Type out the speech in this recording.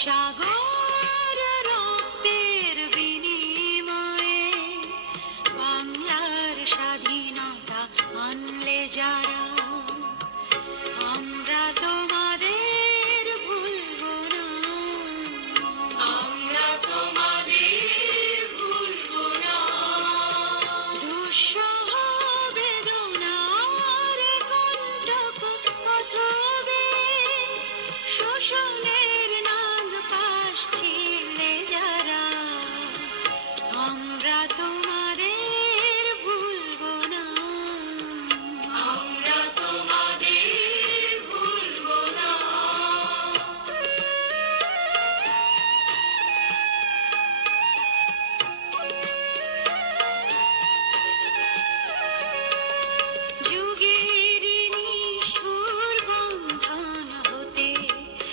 সাগর রক্তের বিনিময়ে বাংলার স্বাধীনতা আনলে যারা, আমরা তোমাদের ভুলব না, আমরা তোমাদের ভুলব না। দুঃসহ বেদনার কণ্টক অথবে শোষণের